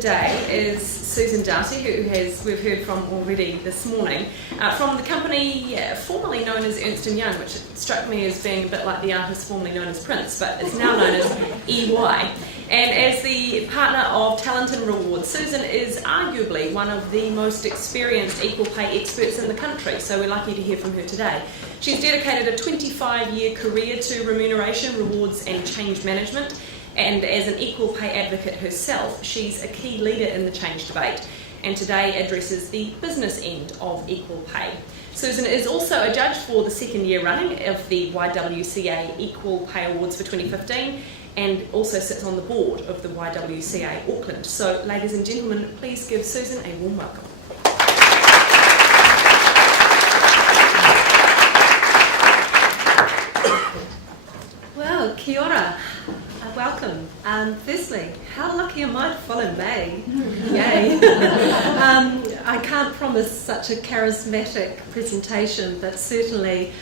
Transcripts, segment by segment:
day is Susan Darty, who we've heard from already this morning, from the company formerly known as Ernst & Young, which struck me as being a bit like the artist formerly known as Prince, but it's now known as EY. And as the partner of Talent and Rewards, Susan is arguably one of the most experienced equal pay experts in the country, so we're lucky to hear from her today. She's dedicated a 25-year career to remuneration, rewards and change management, and as an equal pay advocate herself, she's a key leader in the change debate, and today addresses the business end of equal pay. Susan is also a judge for the second year running of the YWCA Equal Pay Awards for 2015, and also sits on the board of the YWCA Auckland. So, ladies and gentlemen, please give Susan a warm welcome. Well, kia ora. Welcome. Firstly, how lucky am I to follow May? Yay. I can't promise such a charismatic presentation, but certainly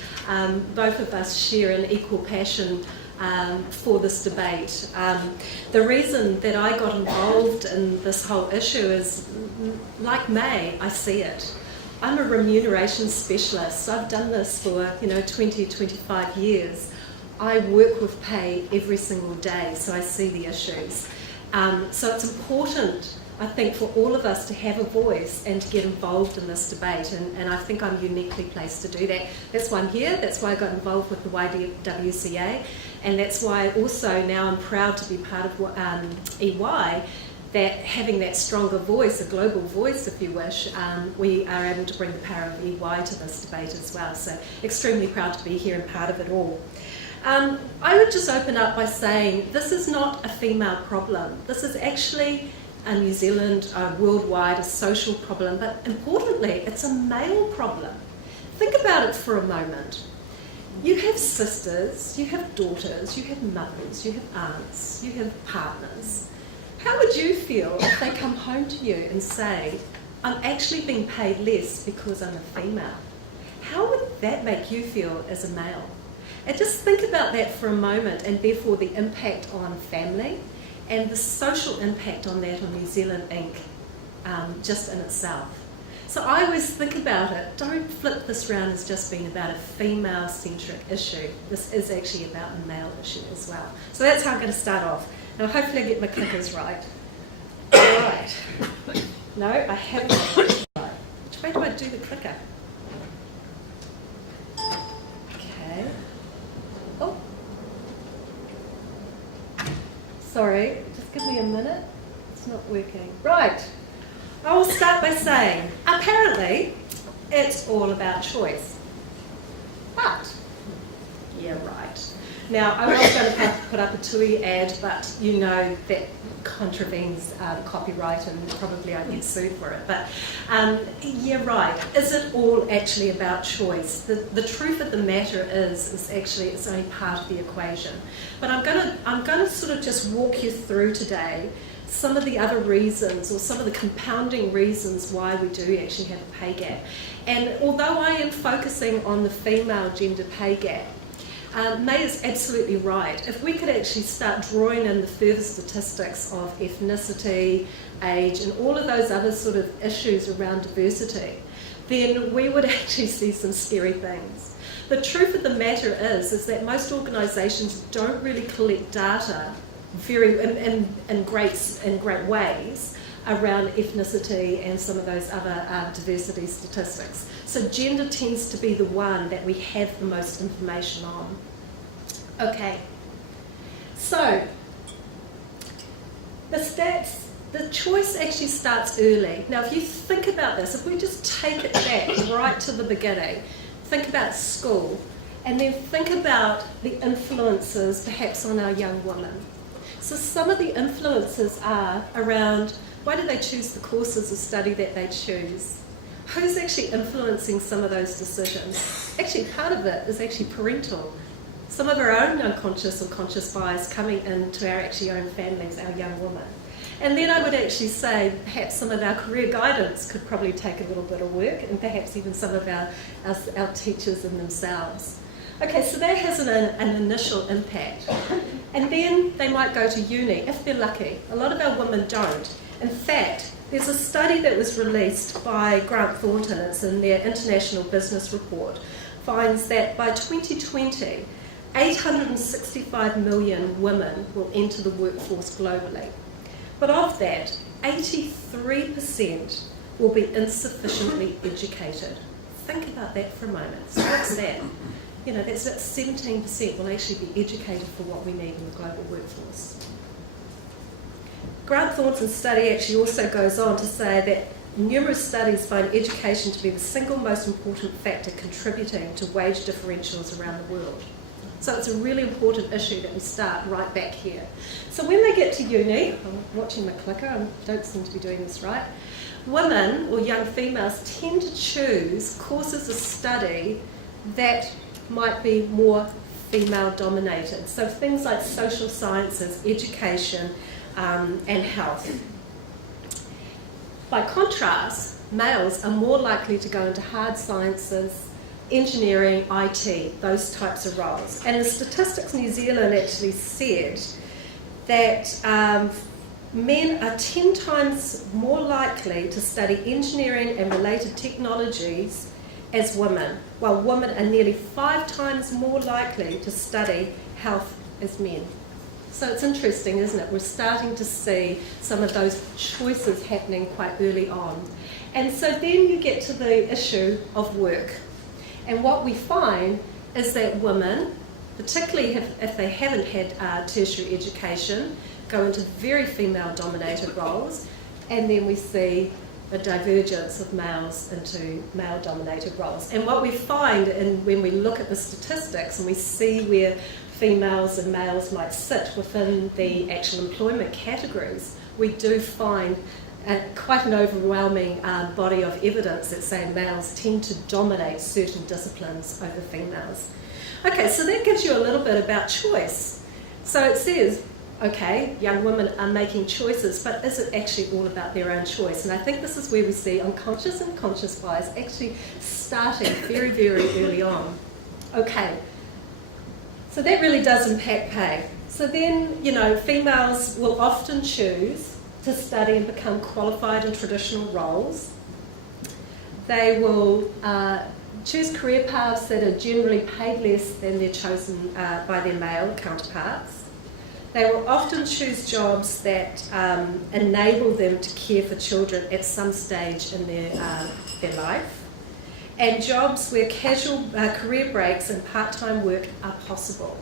both of us share an equal passion for this debate. The reason that I got involved in this whole issue is, like May, I see it. I'm a remuneration specialist. I've done this for 20, 25 years. I work with pay every single day, so I see the issues. So it's important, I think, for all of us to have a voice and to get involved in this debate, and I think I'm uniquely placed to do that. That's why I'm here, that's why I got involved with the YWCA, and that's why also now I'm proud to be part of EY, that having that stronger voice, a global voice if you wish, we are able to bring the power of EY to this debate as well. So extremely proud to be here and part of it all. I would just open up by saying this is not a female problem. This is actually a New Zealand, worldwide, a social problem, but importantly, it's a male problem. Think about it for a moment. You have sisters, you have daughters, you have mothers, you have aunts, you have partners. How would you feel if they come home to you and say, I'm actually being paid less because I'm a female? How would that make you feel as a male? And just think about that for a moment, and therefore the impact on family and the social impact on that on New Zealand Inc. Just in itself. So I always think about it, don't flip this round as just being about a female-centric issue. This is actually about a male issue as well. So that's how I'm going to start off. Now hopefully I get my clickers right. All right. No, I haven't. Which way do I do the clicker? Oh, sorry, just give me a minute. It's not working. Right, I will start by saying, apparently, it's all about choice. But, yeah, right. Now, I was going to put up a TUI ad, but you know that contravenes copyright and probably I get sued for it. But yeah, right. Is it all actually about choice? The truth of the matter is actually it's only part of the equation. But I'm going to sort of just walk you through today some of the other reasons or some of the compounding reasons why we do actually have a pay gap. And although I am focusing on the female gender pay gap, May is absolutely right. If we could actually start drawing in the further statistics of ethnicity, age, and all of those other sort of issues around diversity, then we would actually see some scary things. The truth of the matter is that most organisations don't really collect data in great ways around ethnicity and some of those other diversity statistics. So gender tends to be the one that we have the most information on. Okay, so the choice actually starts early. Now if you think about this, if we just take it back right to the beginning, think about school, and then think about the influences perhaps on our young women. So some of the influences are around, why do they choose the courses of study that they choose? Who's actually influencing some of those decisions? Actually, part of it is actually parental. Some of our own unconscious or conscious bias coming into our actually own families, our young women. And then I would actually say perhaps some of our career guidance could probably take a little bit of work, and perhaps even some of our teachers in themselves. Okay, so that has an initial impact. And then they might go to uni, if they're lucky. A lot of our women don't. In fact, there's a study that was released by Grant Thornton, it's in their International Business Report, finds that by 2020, 865 million women will enter the workforce globally. But of that, 83% will be insufficiently educated. Think about that for a moment. So what's that? You know, that's about 17% will actually be educated for what we need in the global workforce. Grant Thornton's study actually also goes on to say that numerous studies find education to be the single most important factor contributing to wage differentials around the world. So it's a really important issue that we start right back here. So when they get to uni, I'm watching my clicker, I don't seem to be doing this right, women or young females tend to choose courses of study that might be more female dominated. So things like social sciences, education, and health. By contrast, males are more likely to go into hard sciences, engineering, IT, those types of roles. And the Statistics New Zealand actually said that men are 10 times more likely to study engineering and related technologies as women, while women are nearly 5 times more likely to study health as men. So it's interesting, isn't it? We're starting to see some of those choices happening quite early on. And so then you get to the issue of work. And what we find is that women, particularly if they haven't had tertiary education, go into very female-dominated roles, and then we see a divergence of males into male-dominated roles. And what we find when we look at the statistics and we see where females and males might sit within the actual employment categories, we do find quite an overwhelming body of evidence that say males tend to dominate certain disciplines over females. Okay, so that gives you a little bit about choice. So it says, okay, young women are making choices, but is it actually all about their own choice? And I think this is where we see unconscious and conscious bias actually starting very, very early on. Okay, so that really does impact pay. So then, you know, females will often choose to study and become qualified in traditional roles. They will choose career paths that are generally paid less than they're chosen by their male counterparts. They will often choose jobs that enable them to care for children at some stage in their life, and jobs where casual career breaks and part-time work are possible.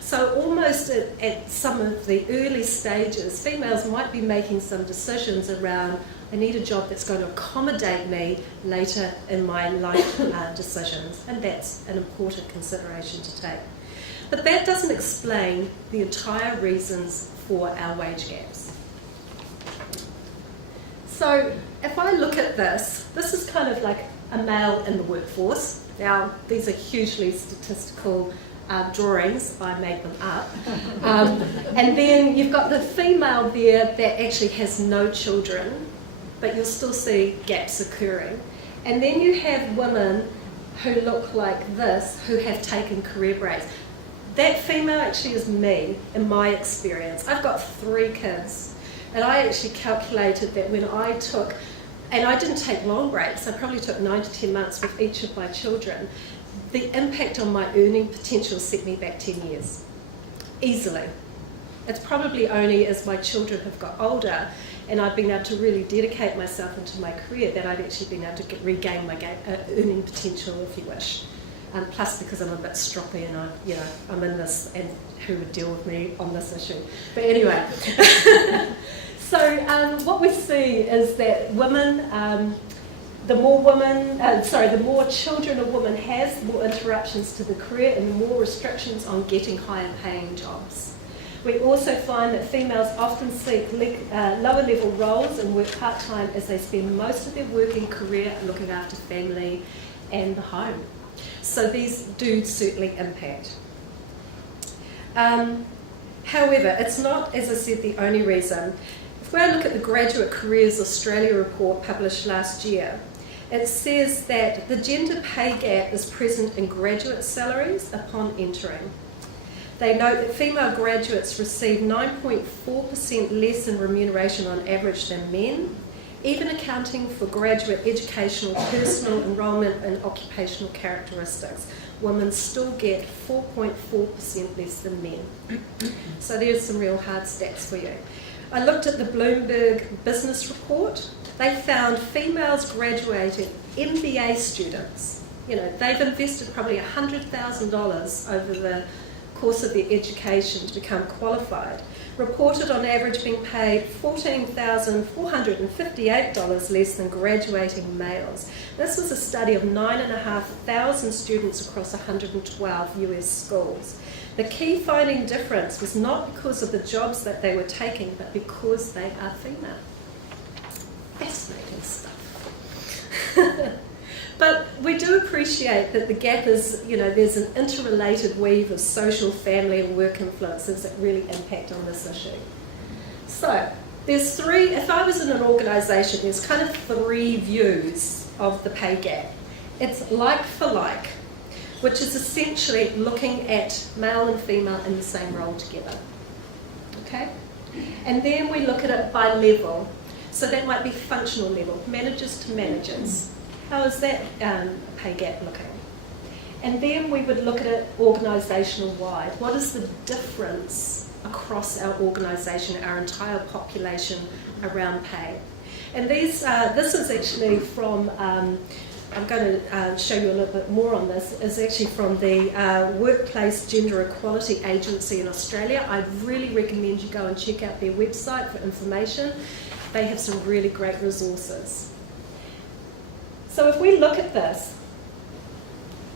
So almost at some of the early stages, females might be making some decisions around, I need a job that's going to accommodate me later in my life decisions, and that's an important consideration to take. But that doesn't explain the entire reasons for our wage gaps. So if I look at this is kind of like a male in the workforce. Now, these are hugely statistical drawings, I made them up. And then you've got the female there that actually has no children, but you'll still see gaps occurring. And then you have women who look like this, who have taken career breaks. That female actually is me, in my experience. I've got 3 kids, and I actually calculated that when I took, and I didn't take long breaks, I probably took 9 to 10 months with each of my children, the impact on my earning potential set me back 10 years, easily. It's probably only as my children have got older and I've been able to really dedicate myself into my career that I've actually been able to regain my earning potential, if you wish. Plus because I'm a bit stroppy and I'm in this, and who would deal with me on this issue. But anyway, so what we see is that women, the more children a woman has, the more interruptions to the career and the more restrictions on getting higher paying jobs. We also find that females often seek lower level roles and work part-time as they spend most of their working career looking after family and the home. So these do certainly impact. However, it's not, as I said, the only reason. If we look at the Graduate Careers Australia report published last year, it says that the gender pay gap is present in graduate salaries upon entering. They note that female graduates receive 9.4% less in remuneration on average than men, even accounting for graduate educational, personal enrolment and occupational characteristics. Women still get 4.4% less than men. So there's some real hard stats for you. I looked at the Bloomberg Business Report. They found females graduating MBA students, they've invested probably $100,000 over the course of their education to become qualified, reported on average being paid $14,458 less than graduating males. This was a study of 9,500 students across 112 US schools. The key finding difference was not because of the jobs that they were taking, but because they are female. Fascinating stuff. But we do appreciate that the gap is, there's an interrelated weave of social, family and work influences that really impact on this issue. So, there's three, if I was in an organisation, there's kind of three views of the pay gap. It's like for like, which is essentially looking at male and female in the same role together. Okay? And then we look at it by level. So that might be functional level, managers to managers. How is that pay gap looking? And then we would look at it organisational wide. What is the difference across our organisation, our entire population around pay? And this is actually from, I'm going to show you a little bit more on this, is actually from the Workplace Gender Equality Agency in Australia. I'd really recommend you go and check out their website for information. They have some really great resources. So if we look at this,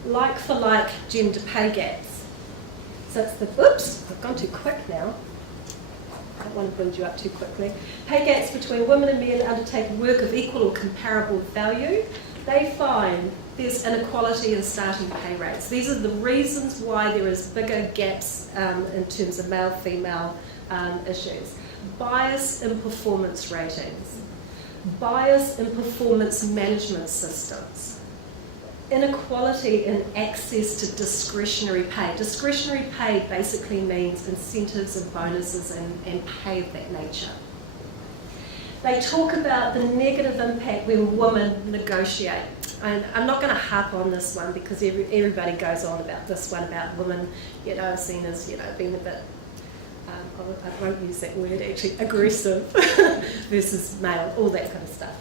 like for like gender pay gaps. So it's oops, I've gone too quick now. I don't want to build you up too quickly. Pay gaps between women and men undertaking work of equal or comparable value. They find there's inequality in starting pay rates. These are the reasons why there is bigger gaps in terms of male-female issues. Bias in performance ratings. Bias in performance management systems, inequality in access to discretionary pay. Discretionary pay basically means incentives and bonuses and pay of that nature. They talk about the negative impact when women negotiate. And I'm not going to harp on this one because everybody goes on about this one about women, seen as, being a bit I won't use that word actually, aggressive versus male, all that kind of stuff.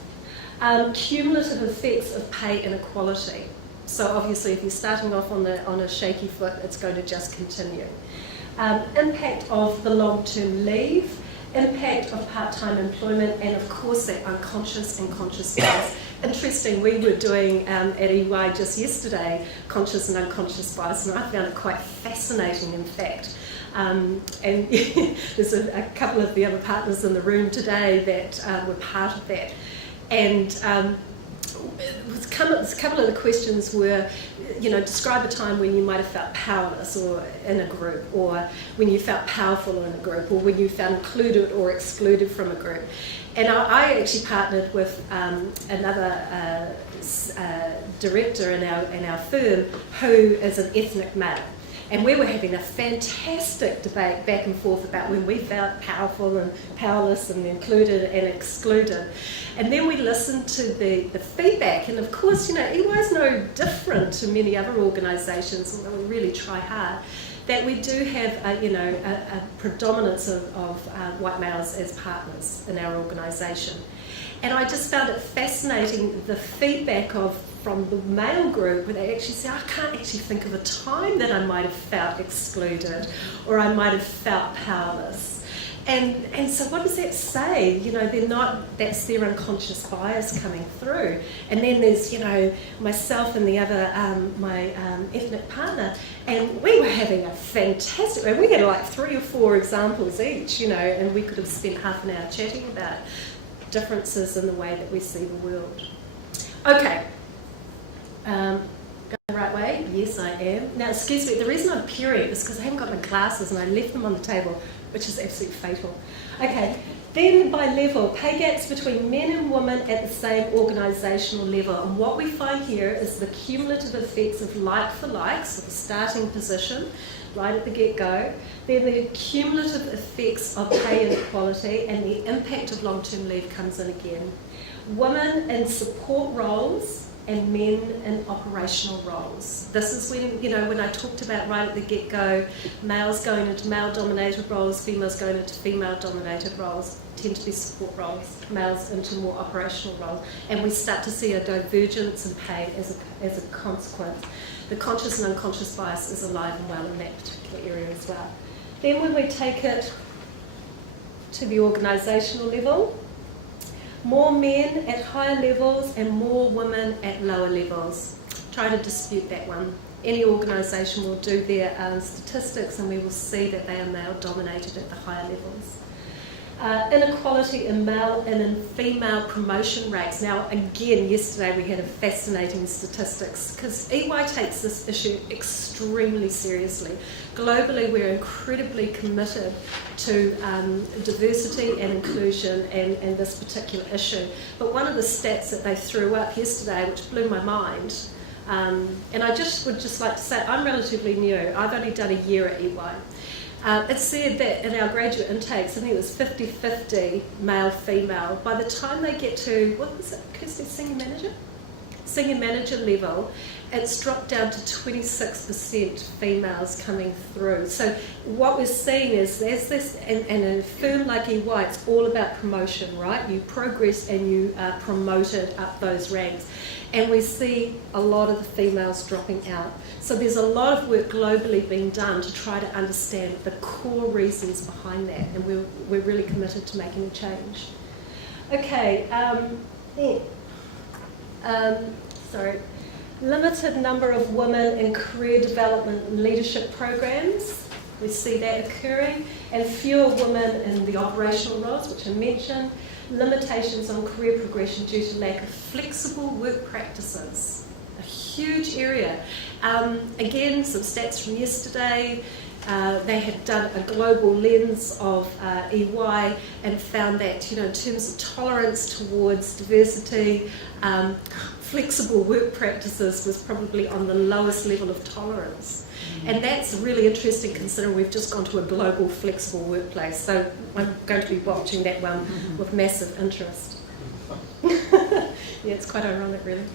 Cumulative effects of pay inequality. So obviously if you're starting off on a shaky foot, it's going to just continue. Impact of the long-term leave, impact of part-time employment, and of course that unconscious and conscious bias. Interesting, we were doing at EY just yesterday conscious and unconscious bias, and I found it quite fascinating in fact. And there's a couple of the other partners in the room today that were part of that. And a couple of the questions were, describe a time when you might have felt powerless or in a group, or when you felt powerful in a group, or when you felt included or excluded from a group. And I actually partnered with another director in our firm who is an ethnic male. And we were having a fantastic debate back and forth about when we felt powerful and powerless and included and excluded. And then we listened to the feedback. And of course, EY is no different to many other organisations, although we really try hard, that we do have a predominance of white males as partners in our organisation. And I just found it fascinating, the feedback from the male group, where they actually say, I can't actually think of a time that I might have felt excluded or I might have felt powerless. And so what does that say? They're not, that's their unconscious bias coming through. And then there's, myself and the other, my ethnic partner, and we were having a fantastic, we had like 3 or 4 examples each, and we could have spent half an hour chatting about differences in the way that we see the world. Okay. Going the right way? Yes, I am. Now, excuse me, the reason I'm peering is because I haven't got my glasses and I left them on the table, which is absolutely fatal. Okay, Then by level, pay gaps between men and women at the same organisational level. And what we find here is the cumulative effects of like for like, so the starting position, right at the get-go, then the cumulative effects of pay inequality, and the impact of long-term leave comes in again. Women in support roles and men in operational roles. This is when I talked about right at the get-go, males going into male-dominated roles, females going into female-dominated roles, tend to be support roles, males into more operational roles, and we start to see a divergence in pay as a consequence. The conscious and unconscious bias is alive and well in that particular area as well. Then when we take it to the organisational level, more men at higher levels and more women at lower levels. Try to dispute that one. Any organisation will do their statistics and we will see that they are male dominated at the higher levels. Inequality in male and in female promotion rates. Now again, yesterday we had a fascinating statistics because EY takes this issue extremely seriously. Globally we're incredibly committed to diversity and inclusion and this particular issue. But one of the stats that they threw up yesterday, which blew my mind, and I would just like to say I'm relatively new. I've only done a year at EY. It said that in our graduate intakes, I think it was 50-50 male-female. By the time they get to, what was it, Kirsty, senior manager? Senior manager level, it's dropped down to 26% females coming through. So what we're seeing is there's this, and in a firm like EY, it's all about promotion, right? You progress and you are promoted up those ranks. And we see a lot of the females dropping out. So there's a lot of work globally being done to try to understand the core reasons behind that, and we're really committed to making a change. Okay, limited number of women in career development and leadership programs. We see that occurring, and fewer women in the operational roles, which I mentioned. Limitations on career progression due to lack of flexible work practices. A huge area. Again, some stats from yesterday. They had done a global lens of EY and found that, in terms of tolerance towards diversity, flexible work practices was probably on the lowest level of tolerance. And that's really interesting considering we've just gone to a global flexible workplace. So I'm going to be watching that one with massive interest. Yeah, it's quite ironic really.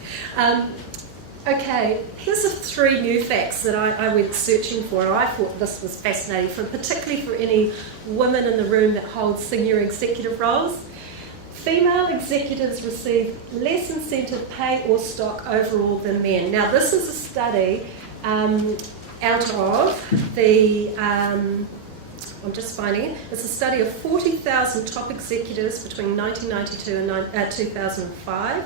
Okay, here's the 3 new facts that I went searching for, and I thought this was fascinating, particularly for any women in the room that hold senior executive roles. Female executives receive less incentive pay or stock overall than men. Now this is a study out of the, I'm just finding it, it's a study of 40,000 top executives between 1992 and 2005.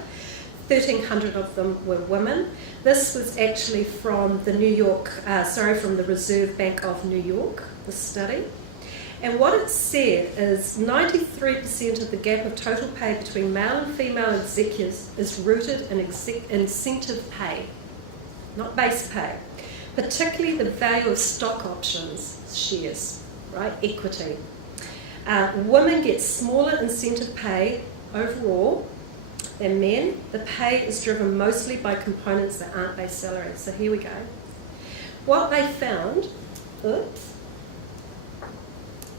1,300 of them were women. This was actually from the from the Reserve Bank of New York, the study. And what it said is 93% of the gap of total pay between male and female executives is rooted in incentive pay, not base pay, particularly the value of stock options, shares, right, equity. Women get smaller incentive pay overall than men. The pay is driven mostly by components that aren't base salary. So here we go. What they found,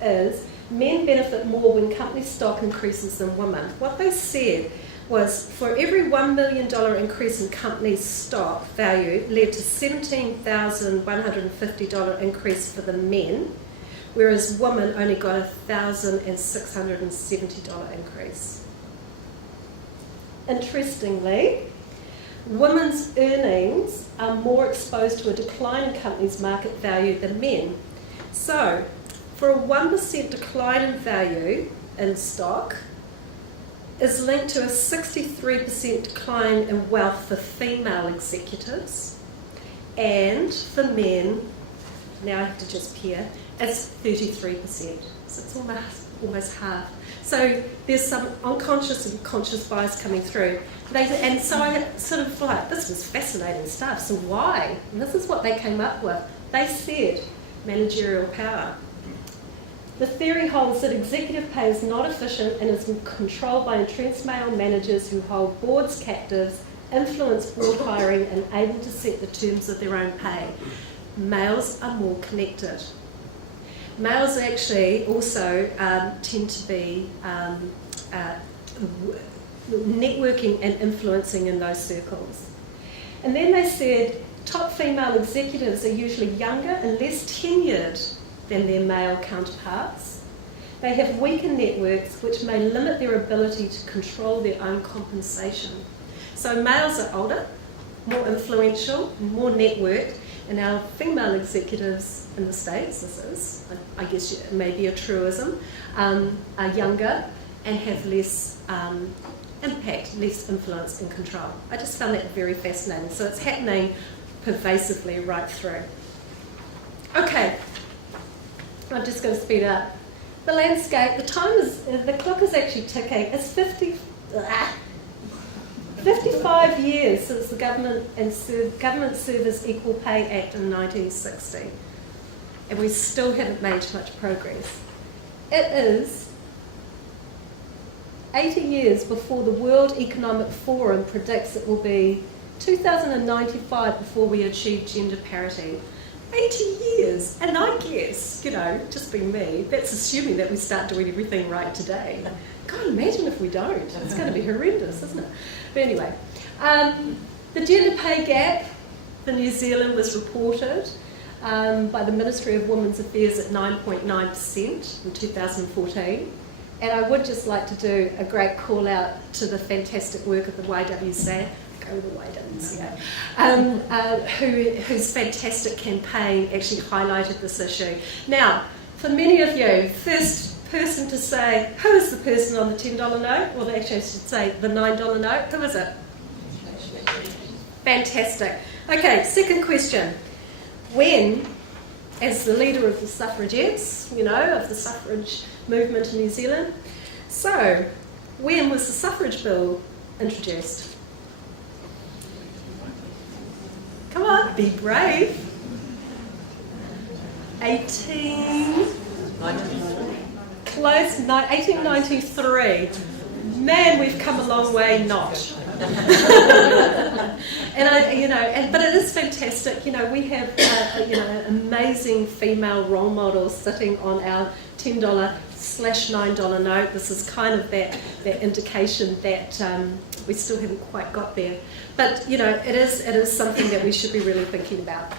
is men benefit more when company stock increases than women. What they said was for every $1 million increase in company stock value led to $17,150 increase for the men, whereas women only got a $1,670 increase. Interestingly, women's earnings are more exposed to a decline in companies' market value than men. So, for a 1% decline in value in stock is linked to a 63% decline in wealth for female executives, and for men, now I have to just pair, it's 33%. So it's almost half. So there's some unconscious and conscious bias coming through. And so I sort of like, this was fascinating stuff. So why? And this is what they came up with. They said managerial power. The theory holds that executive pay is not efficient and is controlled by entrenched male managers who hold boards captives, influence board hiring, and able to set the terms of their own pay. Males are more connected. Males actually also tend to be networking and influencing in those circles. And then they said top female executives are usually younger and less tenured than their male counterparts. They have weaker networks which may limit their ability to control their own compensation. So males are older, more influential, more networked, and our female executives in the States, this is, I guess it may be a truism, are younger and have less impact, less influence and control. I just found that very fascinating. So it's happening pervasively right through. Okay, I'm just going to speed up. The landscape, the clock is actually ticking. It's 55 years since the Government Service Equal Pay Act in 1960, and we still haven't made much progress. It is 80 years before the World Economic Forum predicts it will be 2095 before we achieve gender parity. 80 years, and I guess, just being me, that's assuming that we start doing everything right today. God, imagine if we don't. It's going to be horrendous, isn't it? But anyway, the gender pay gap for New Zealand was reported by the Ministry of Women's Affairs at 9.9% in 2014. And I would just like to do a great call out to the fantastic work of the YWCA, go with the YWCA, whose fantastic campaign actually highlighted this issue. Now, for many of you, first person to say, who is the person on the $10 note? Well, actually I should say the $9 note. Who is it? Fantastic. Okay, second question. When, as the leader of the suffragettes, of the suffrage movement in New Zealand, so when was the suffrage bill introduced? Come on, be brave. 1893. Man, we've come a long way not. But it is fantastic. We have amazing female role models sitting on our $10/$9 note. This is kind of that indication that we still haven't quite got there. But it is something that we should be really thinking about.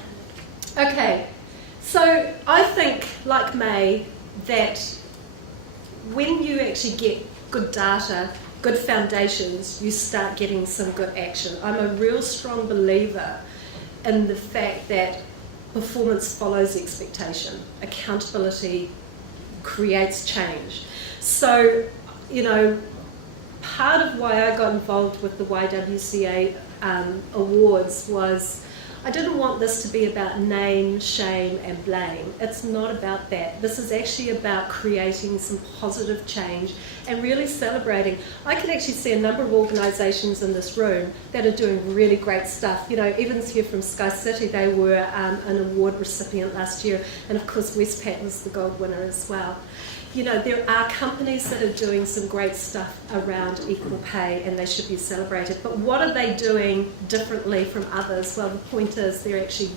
Okay, so I think, like May, that when you actually get good data, good foundations, you start getting some good action. I'm a real strong believer in the fact that performance follows expectation. Accountability creates change. So, part of why I got involved with the YWCA awards was I didn't want this to be about name, shame and blame. It's not about that. This is actually about creating some positive change and really celebrating. I can actually see a number of organisations in this room that are doing really great stuff. Evans here from Sky City, they were an award recipient last year, and of course Westpac was the gold winner as well. There are companies that are doing some great stuff around equal pay and they should be celebrated. But what are they doing differently from others? Well, the point is they're actually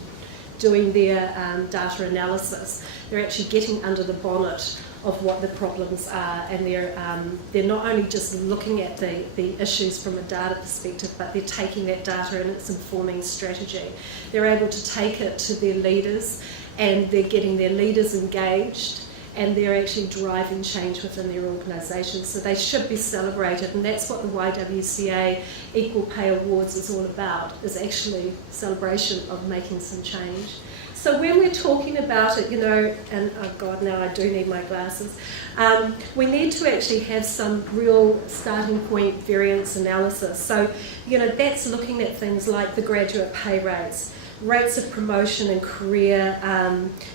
doing their data analysis. They're actually getting under the bonnet of what the problems are, and they're not only just looking at the issues from a data perspective, but they're taking that data and it's informing strategy. They're able to take it to their leaders and they're getting their leaders engaged, and they're actually driving change within their organisation. So they should be celebrated, and that's what the YWCA Equal Pay Awards is all about, is actually celebration of making some change. So when we're talking about it, and oh God, now I do need my glasses, we need to actually have some real starting point variance analysis. So, that's looking at things like the graduate pay rates of promotion and career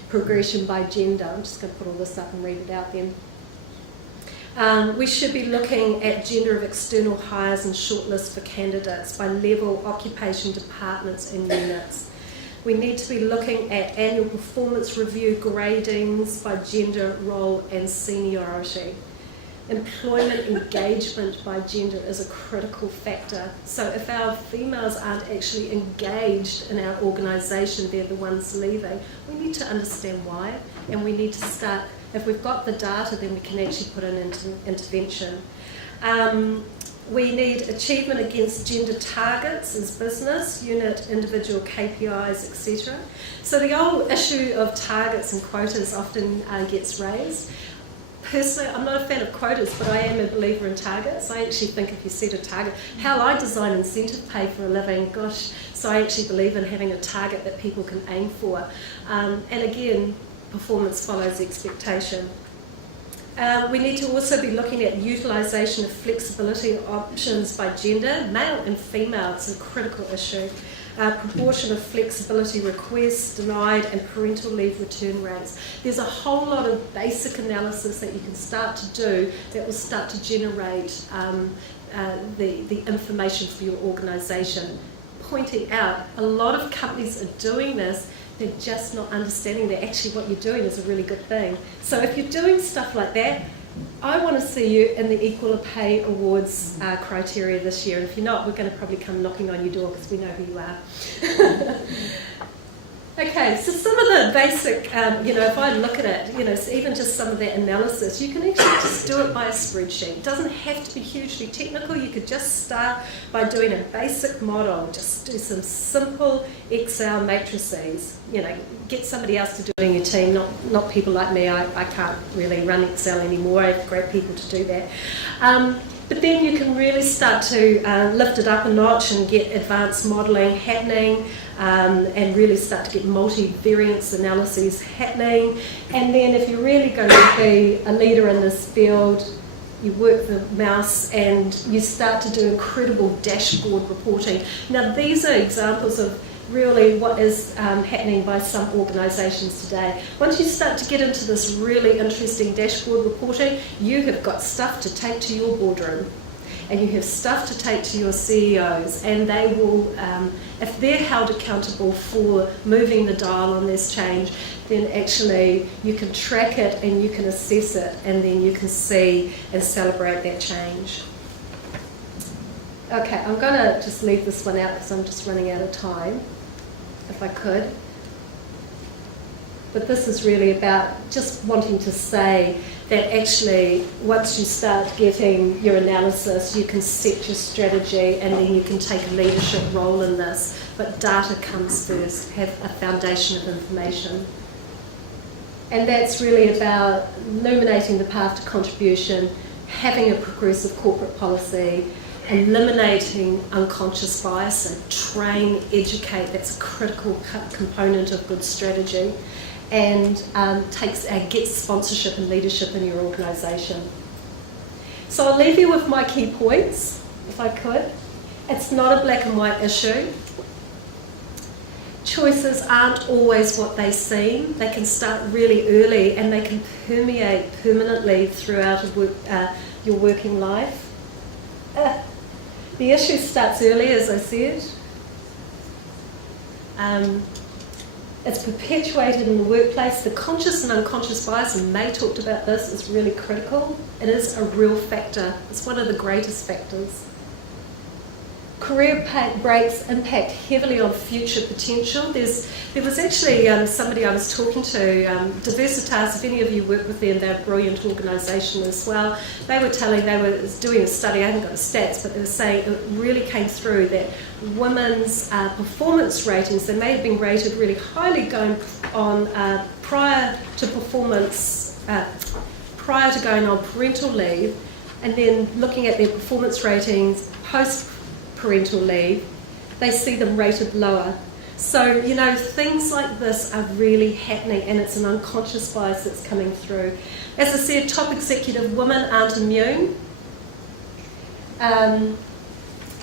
progression by gender. I'm just going to put all this up and read it out then. We should be looking at gender of external hires and shortlists for candidates by level, occupation, departments and units. We need to be looking at annual performance review gradings by gender, role and seniority. Employment engagement by gender is a critical factor. So if our females aren't actually engaged in our organisation, they're the ones leaving. We need to understand why, and we need to start, if we've got the data, then we can actually put in intervention. We need achievement against gender targets as business, unit, individual KPIs, etc. So the old issue of targets and quotas often gets raised. Personally, I'm not a fan of quotas, but I am a believer in targets. I actually think if you set a target, how I design incentive pay for a living, gosh, so I actually believe in having a target that people can aim for. And again, performance follows expectation. We need to also be looking at utilisation of flexibility options by gender. Male and female, it's a critical issue. Proportion of flexibility requests denied and parental leave return rates. There's a whole lot of basic analysis that you can start to do that will start to generate the information for your organisation. Pointing out, a lot of companies are doing this, they're just not understanding that actually what you're doing is a really good thing. So if you're doing stuff like that, I want to see you in the Equal Pay Awards criteria this year. And if you're not, we're going to probably come knocking on your door because we know who you are. Okay, so some of the basic, if I look at it, so even just some of that analysis, you can actually just do it by a spreadsheet. It doesn't have to be hugely technical. You could just start by doing a basic model. Just do some simple Excel matrices. Get somebody else to do it in your team, not people like me. I can't really run Excel anymore. I have great people to do that. But then you can really start to lift it up a notch and get advanced modelling happening, and really start to get multivariance analyses happening. And then if you're really going to be a leader in this field, you work the mouse and you start to do incredible dashboard reporting. Now these are examples of really what is happening by some organisations today. Once you start to get into this really interesting dashboard reporting, you have got stuff to take to your boardroom, and you have stuff to take to your CEOs, and they will, if they're held accountable for moving the dial on this change, then actually you can track it and you can assess it, and then you can see and celebrate that change. Okay, I'm going to just leave this one out because I'm just running out of time, if I could. But this is really about just wanting to say that actually once you start getting your analysis, you can set your strategy and then you can take a leadership role in this. But data comes first, have a foundation of information. And that's really about illuminating the path to contribution, having a progressive corporate policy, eliminating unconscious bias and train, educate. That's a critical component of good strategy, and gets sponsorship and leadership in your organisation. So I'll leave you with my key points, if I could. It's not a black and white issue. Choices aren't always what they seem. They can start really early and they can permeate permanently throughout your working life. The issue starts early, as I said. It's perpetuated in the workplace. The conscious and unconscious bias, and May talked about this, is really critical. It is a real factor. It's one of the greatest factors. Career breaks impact heavily on future potential. There was actually somebody I was talking to, Diversitas, if any of you work with them, they're a brilliant organisation as well. They were doing a study, I haven't got the stats, but they were saying it really came through that women's performance ratings, they may have been rated really highly going on prior to going on parental leave, and then looking at their performance ratings post parental leave, they see them rated lower. So, things like this are really happening, and it's an unconscious bias that's coming through. As I said, top executive women aren't immune.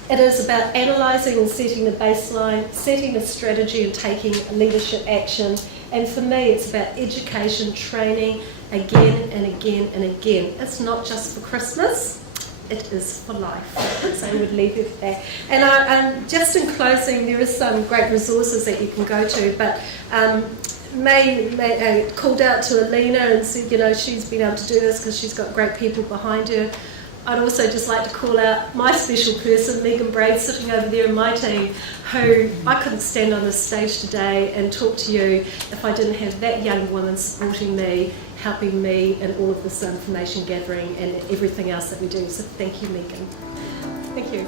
It is about analysing and setting the baseline, setting a strategy and taking leadership action. And for me, it's about education, training, again and again and again. It's not just for Christmas. it is for life. So I would leave it there. And just in closing, there is some great resources that you can go to, but May called out to Alina and said, you know, she's been able to do this because she's got great people behind her. I'd also just like to call out my special person, Megan Braid, sitting over there in my team, who I couldn't stand on this stage today and talk to you if I didn't have that young woman supporting me, helping me in all of this information gathering and everything else that we do. So thank you, Megan. Thank you.